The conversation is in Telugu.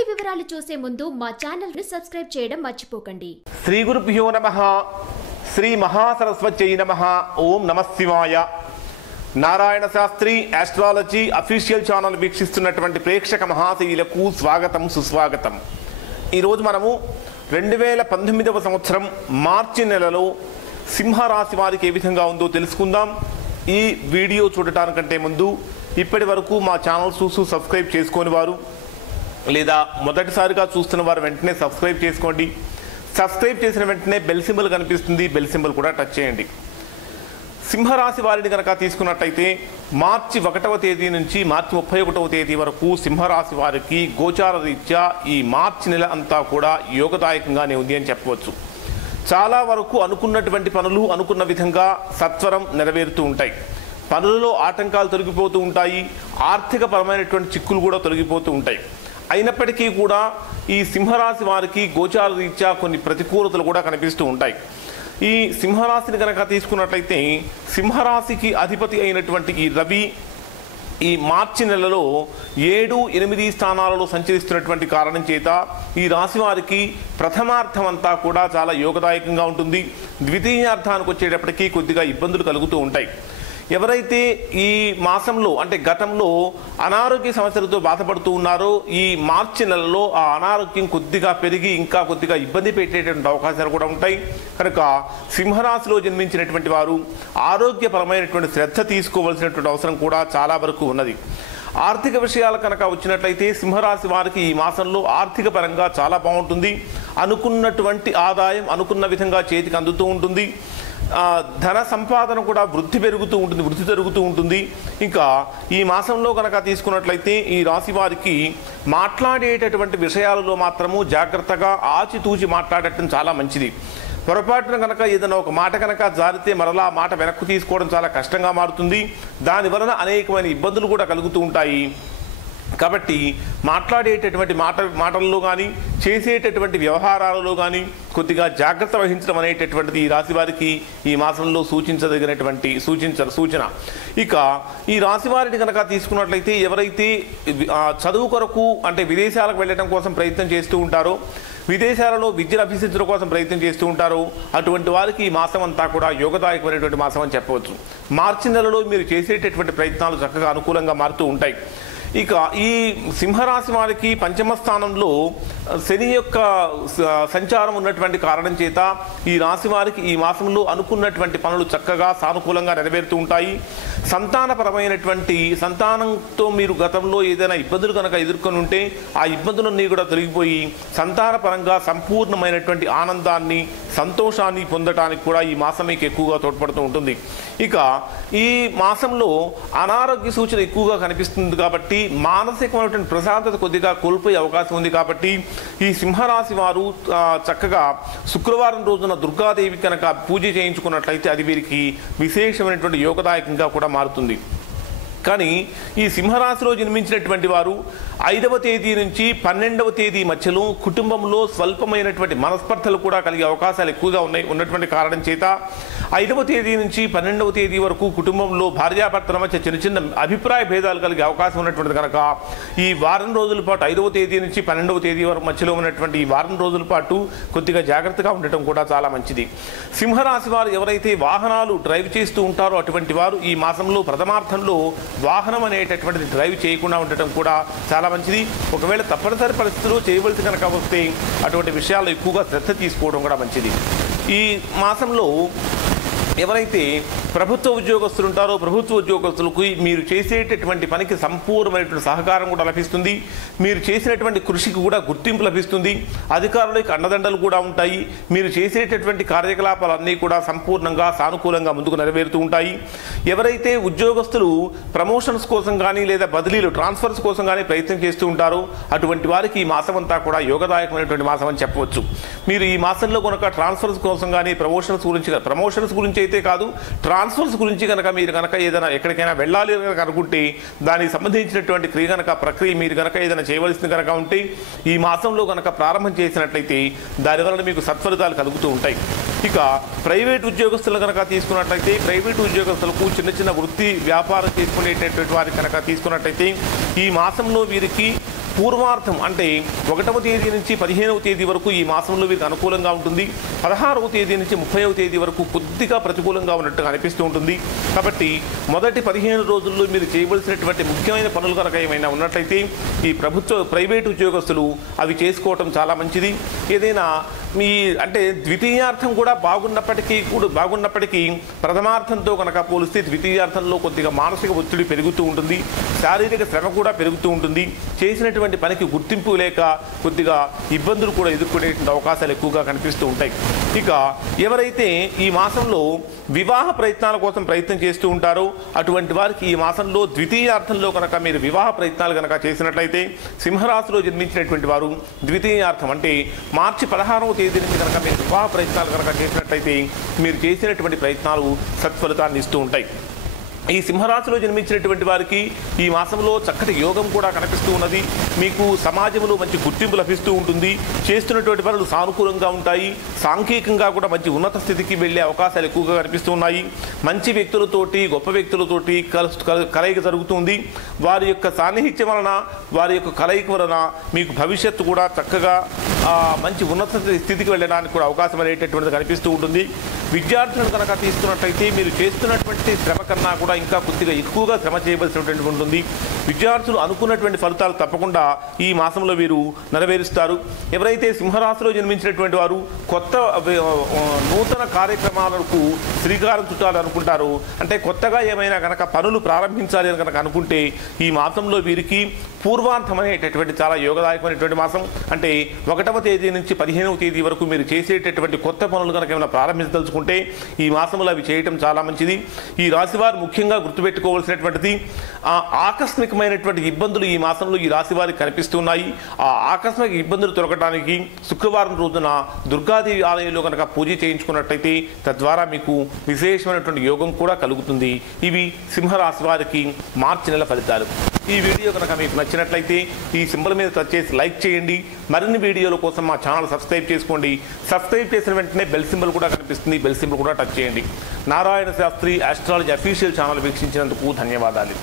పూర్తి వివరాలు చూసే ముందు మా ఛానల్ ని సబ్స్క్రైబ్ చేయడం మర్చిపోకండి. శ్రీ గురుభ్యో నమః. శ్రీ మహాసరస్వత్యై నమః. ఓం నమః శివాయ. Narayana Shastri astrology official channel వీక్షిస్తున్నటువంటి ప్రేక్షక మహాశయులకు స్వాగతం, సుస్వాగతం. ఈరోజు మనము 2019వ సంవత్సరం మార్చి నెలలో సింహరాశి వారికి ఏ విధంగా ఉందో తెలుసుకుందాం. ఈ వీడియో చూడటానికంటే ముందు ఇప్పటి వరకు మా ఛానల్ చూసి సబ్స్క్రైబ్ చేసుకొని వారు లేదా మొదటిసారిగా చూస్తున్న వారు వెంటనే సబ్స్క్రైబ్ చేసుకోండి. సబ్స్క్రైబ్ చేసిన వెంటనే బెల్ సింబల్ కనిపిస్తుంది, బెల్ సింబల్ కూడా టచ్ చేయండి. సింహరాశి వారిని కనుక తీసుకున్నట్టయితే మార్చి 1వ తేదీ నుంచి మార్చి 31వ తేదీ వరకు సింహరాశి వారికి గోచార రీత్యా ఈ మార్చి నెల అంతా కూడా యోగదాయకంగానే ఉంది అని చెప్పవచ్చు. చాలా వరకు అనుకున్నటువంటి పనులు అనుకున్న విధంగా సత్వరం నెరవేరుతూ ఉంటాయి. పనులలో ఆటంకాలు తొలగిపోతూ ఉంటాయి. ఆర్థిక పరమైనటువంటి చిక్కులు కూడా తొలగిపోతూ ఉంటాయి. అయినప్పటికీ కూడా ఈ సింహరాశి వారికి గోచార రీత్యా కొన్ని ప్రతికూలతలు కూడా కనిపిస్తూ ఉంటాయి. ఈ సింహరాశిని కనుక తీసుకున్నట్లయితే సింహరాశికి అధిపతి అయినటువంటి ఈ రవి ఈ మార్చి నెలలో 7, 8 స్థానాలలో సంచరిస్తున్నటువంటి కారణం చేత ఈ రాశి వారికి ప్రథమార్థం అంతా కూడా చాలా యోగదాయకంగా ఉంటుంది. ద్వితీయార్థానికి వచ్చేటప్పటికీ కొద్దిగా ఇబ్బందులు కలుగుతూ ఉంటాయి. ఎవరైతే ఈ మాసంలో అంటే గతంలో అనారోగ్య సమస్యలతో బాధపడుతూ ఉన్నారో ఈ మార్చి నెలలో ఆ అనారోగ్యం కొద్దిగా పెరిగి ఇంకా కొద్దిగా ఇబ్బంది పెట్టేటువంటి అవకాశాలు కూడా ఉంటాయి. కనుక సింహరాశిలో జన్మించినటువంటి వారు ఆరోగ్యపరమైనటువంటి శ్రద్ధ తీసుకోవాల్సినటువంటి అవసరం కూడా చాలా వరకు ఉన్నది. ఆర్థిక విషయాలు కనుక వచ్చినట్లయితే సింహరాశి వారికి ఈ మాసంలో ఆర్థిక పరంగా చాలా బాగుంటుంది. అనుకున్నటువంటి ఆదాయం అనుకున్న విధంగా చేతికి అందుతూ ఉంటుంది. ధన సంపాదన కూడా వృద్ధి జరుగుతూ ఉంటుంది. ఇంకా ఈ మాసంలో కనుక తీసుకున్నట్లయితే ఈ రాశి వారికి మాట్లాడేటటువంటి విషయాలలో మాత్రము జాగ్రత్తగా ఆచితూచి మాట్లాడటం చాలా మంచిది. పొరపాటున కనుక ఏదైనా ఒక మాట కనుక జారితే మరలా ఆ మాట వెనక్కు తీసుకోవడం చాలా కష్టంగా మారుతుంది. దానివలన అనేకమైన ఇబ్బందులు కూడా కలుగుతూ ఉంటాయి. కాబట్టి మాట్లాడేటటువంటి మాటల్లో కానీ చేసేటటువంటి వ్యవహారాలలో కానీ కొద్దిగా జాగ్రత్త వహించడం అనేటటువంటిది ఈ రాశి వారికి ఈ మాసంలో సూచించదగినటువంటి సూచన. ఇక ఈ రాశి వారిని కనుక తీసుకున్నట్లయితే ఎవరైతే చదువు కొరకు అంటే విదేశాలకు వెళ్ళడం కోసం ప్రయత్నం చేస్తూ ఉంటారో, విదేశాలలో విద్యను అభ్యసించడం కోసం ప్రయత్నం చేస్తూ ఉంటారో అటువంటి వారికి ఈ మాసం అంతా కూడా యోగదాయకమైనటువంటి మాసం అని చెప్పవచ్చు. మార్చి నెలలో మీరు చేసేటటువంటి ప్రయత్నాలు చక్కగా అనుకూలంగా మారుతూ ఉంటాయి. ఇక ఈ సింహరాశి వారికి పంచమ స్థానంలో శని యొక్క సంచారం ఉన్నటువంటి కారణం చేత ఈ రాశి వారికి ఈ మాసంలో అనుకున్నటువంటి పనులు చక్కగా సానుకూలంగా నెరవేరుతూ ఉంటాయి. సంతానంతో మీరు గతంలో ఏదైనా ఇబ్బందులు కనుక ఎదుర్కొని ఉంటే ఆ ఇబ్బందులన్నీ కూడా తొలగిపోయి సంతానపరంగా సంపూర్ణమైనటువంటి ఆనందాన్ని సంతోషాన్ని పొందటానికి కూడా ఈ మాసం మీకు ఎక్కువగా తోడ్పడుతూ ఉంటుంది. ఇక ఈ మాసంలో అనారోగ్య సూచన ఎక్కువగా కనిపిస్తుంది కాబట్టి మానసికమైనటువంటి ప్రశాంతత కొద్దిగా కోల్పోయే అవకాశం ఉంది. కాబట్టి ఈ సింహరాశి వారు చక్కగా శుక్రవారం రోజున దుర్గాదేవి కనుక పూజ చేయించుకున్నట్లయితే అది వీరికి విశేషమైనటువంటి యోగదాయకంగా కూడా మారుతుంది. కానీ ఈ సింహరాశిలో జన్మించినటువంటి వారు 5వ తేదీ నుంచి 12వ తేదీ మధ్యలో కుటుంబంలో స్వల్పమైనటువంటి మనస్పర్ధలు కూడా కలిగే అవకాశాలు ఎక్కువగా ఉన్నటువంటి కారణం చేత 5వ తేదీ నుంచి 12వ తేదీ వరకు కుటుంబంలో భార్యాభర్తల మధ్య చిన్న అభిప్రాయ భేదాలు కలిగే అవకాశం ఉన్నటువంటిది కనుక ఈ వారం రోజుల పాటు 5వ తేదీ నుంచి 12వ తేదీ వరకు మధ్యలో ఉన్నటువంటి ఈ వారం రోజుల పాటు కొద్దిగా జాగ్రత్తగా ఉండటం కూడా చాలా మంచిది. సింహరాశి వారు ఎవరైతే వాహనాలు డ్రైవ్ చేస్తూ ఉంటారో అటువంటి వారు ఈ మాసంలో ప్రథమార్థంలో వాహనం అనేటటువంటిది డ్రైవ్ చేయకుండా ఉండటం కూడా చాలా మంచిది. ఒకవేళ తప్పనిసరి పరిస్థితుల్లో చేయవలసి కనుక వస్తే అటువంటి విషయాల్లో ఎక్కువగా శ్రద్ధ తీసుకోవడం కూడా మంచిది. ఈ మాసంలో ఎవరైతే ప్రభుత్వ ఉద్యోగస్తులు ఉంటారో ప్రభుత్వ ఉద్యోగస్తులకు మీరు చేసేటటువంటి పనికి సంపూర్ణమైనటువంటి సహకారం కూడా లభిస్తుంది. మీరు చేసినటువంటి కృషికి కూడా గుర్తింపు లభిస్తుంది. అధికారులకు అండదండలు కూడా ఉంటాయి. మీరు చేసేటటువంటి కార్యకలాపాలన్నీ కూడా సంపూర్ణంగా సానుకూలంగా ముందుకు నెరవేరుతూ ఉంటాయి. ఎవరైతే ఉద్యోగస్తులు ప్రమోషన్స్ కోసం కానీ లేదా బదిలీలు ట్రాన్స్ఫర్స్ కోసం కానీ ప్రయత్నం చేస్తూ ఉంటారో అటువంటి వారికి ఈ మాసం అంతా కూడా యోగదాయకమైనటువంటి మాసం అని చెప్పవచ్చు. మీరు ఈ మాసంలో కనుక ట్రాన్స్ఫర్స్ కోసం కానీ ప్రమోషన్స్ గురించి అయితే కాదు ట్రాన్స్ఫర్స్ గురించి కనుక మీరు కనుక ఏదైనా ఎక్కడికైనా వెళ్ళాలి కనుక అనుకుంటే దానికి సంబంధించినటువంటి ప్రక్రియ మీరు కనుక ఏదైనా చేయవలసింది కనుక ఉంటే ఈ మాసంలో కనుక ప్రారంభం చేసినట్లయితే దానివల్ల మీకు సత్ఫలితాలు కలుగుతూ ఉంటాయి. ఇక ప్రైవేట్ ఉద్యోగస్తులు కనుక తీసుకున్నట్లయితే ప్రైవేట్ ఉద్యోగస్తులకు చిన్న వృత్తి వ్యాపారం చేసుకునేటటువంటి వారికి కనుక తీసుకున్నట్లయితే ఈ మాసంలో వీరికి పూర్వార్థం అంటే 1వ తేదీ నుంచి 15వ తేదీ వరకు ఈ మాసంలో వీరికి అనుకూలంగా ఉంటుంది. 16వ తేదీ నుంచి 30వ తేదీ వరకు కొద్దిగా ప్రతికూలంగా ఉన్నట్టుగా అనిపిస్తూ ఉంటుంది. కాబట్టి మొదటి 15 రోజుల్లో మీరు చేయవలసినటువంటి ముఖ్యమైన పనులు కనుక ఏమైనా ఉన్నట్లయితే ఈ ప్రైవేటు ఉద్యోగస్తులు అవి చేసుకోవటం చాలా మంచిది. ఏదైనా మీ అంటే ద్వితీయార్థం కూడా బాగున్నప్పటికీ ప్రథమార్థంతో కనుక పోలిస్తే ద్వితీయార్థంలో కొద్దిగా మానసిక ఒత్తిడి పెరుగుతూ ఉంటుంది, శారీరక శ్రమ కూడా పెరుగుతూ ఉంటుంది. చేసినటువంటి పనికి గుర్తింపు లేక కొద్దిగా ఇబ్బందులు కూడా ఎదుర్కొనేటువంటి అవకాశాలు ఎక్కువగా కనిపిస్తూ ఉంటాయి. ఇక ఎవరైతే ఈ మాసంలో వివాహ ప్రయత్నాల కోసం ప్రయత్నం చేస్తూ ఉంటారో అటువంటి వారికి ఈ మాసంలో ద్వితీయార్థంలో కనుక మీరు వివాహ ప్రయత్నాలు కనుక చేసినట్లయితే సింహరాశిలో జన్మించినటువంటి వారు ద్వితీయార్థం అంటే మార్చి 16వ తేదీ నుంచి కనుక మీరు వివాహ ప్రయత్నాలు కనుక చేసినట్లయితే మీరు చేసినటువంటి ప్రయత్నాలు సత్ఫలితాన్ని ఇస్తూ ఉంటాయి. ఈ సింహరాశిలో జన్మించినటువంటి వారికి ఈ మాసంలో చక్కటి యోగం కూడా కనిపిస్తూ ఉన్నది. మీకు సమాజంలో మంచి గుర్తింపు లభిస్తూ ఉంటుంది. చేస్తున్నటువంటి పనులు సానుకూలంగా ఉంటాయి. సాంఘికంగా కూడా మంచి ఉన్నత స్థితికి వెళ్ళే అవకాశాలు ఎక్కువగా కనిపిస్తూ ఉన్నాయి. మంచి వ్యక్తులతోటి గొప్ప వ్యక్తులతోటి కలయిక జరుగుతుంది. వారి యొక్క సాన్నిహిత్యం వలన వారి యొక్క కలయిక వలన మీకు భవిష్యత్తు కూడా చక్కగా మంచి ఉన్నత స్థితికి వెళ్ళడానికి కూడా అవకాశం అనేటటువంటిది కనిపిస్తూ ఉంటుంది. విద్యార్థులను కనుక తీసుకున్నట్లయితే మీరు చేస్తున్నటువంటి శ్రమ కన్నా కూడా ఇంకా కొద్దిగా ఎక్కువగా శ్రమ చేయవలసినటువంటి ఉంటుంది. విద్యార్థులు అనుకున్నటువంటి ఫలితాలు తప్పకుండా ఈ మాసంలో వీరు నెరవేరుస్తారు. ఎవరైతే సింహరాశిలో జన్మించినటువంటి వారు కొత్త నూతన కార్యక్రమాలకు శ్రీకారం చుట్టాలనుకుంటారు, అంటే కొత్తగా ఏమైనా కనుక పనులు ప్రారంభించాలి అని కనుక అనుకుంటే ఈ మాసంలో వీరికి పూర్వార్థం అనేటటువంటి చాలా యోగదాయకమైనటువంటి మాసం. అంటే 1వ తేదీ నుంచి 15వ తేదీ వరకు మీరు చేసేటటువంటి కొత్త పనులు కనుక ఏమైనా ప్రారంభించదలుచుకుంటే ఈ మాసంలో అవి చేయటం చాలా మంచిది. ఈ రాశివారు ముఖ్యంగా గుర్తుపెట్టుకోవాల్సినటువంటిది ఆకస్మికమైనటువంటి ఇబ్బందులు ఈ మాసంలో ఈ రాశి వారికి కనిపిస్తున్నాయి. ఆ ఆకస్మిక ఇబ్బందులు తొలగడానికి శుక్రవారం రోజున దుర్గాదేవి ఆలయంలో కనుక పూజ చేయించుకున్నట్లయితే తద్వారా మీకు విశేషమైనటువంటి యోగం కూడా కలుగుతుంది. ఇవి సింహరాశి వారికి మార్చి నెల ఫలితాలు. ఈ వీడియో కనుక మీకు నచ్చినట్లయితే ఈ సింబల్ మీద టచ్ చేసి లైక్ చేయండి. మరిన్ని వీడియోల కోసం మా ఛానల్ సబ్స్క్రైబ్ చేసుకోండి. సబ్స్క్రైబ్ చేసిన వెంటనే బెల్ సింబల్ కూడా కనిపిస్తుంది, బెల్ సింబల్ కూడా టచ్ చేయండి. Narayana Shastri astrology official channel వీక్షించినందుకు ధన్యవాదాలు.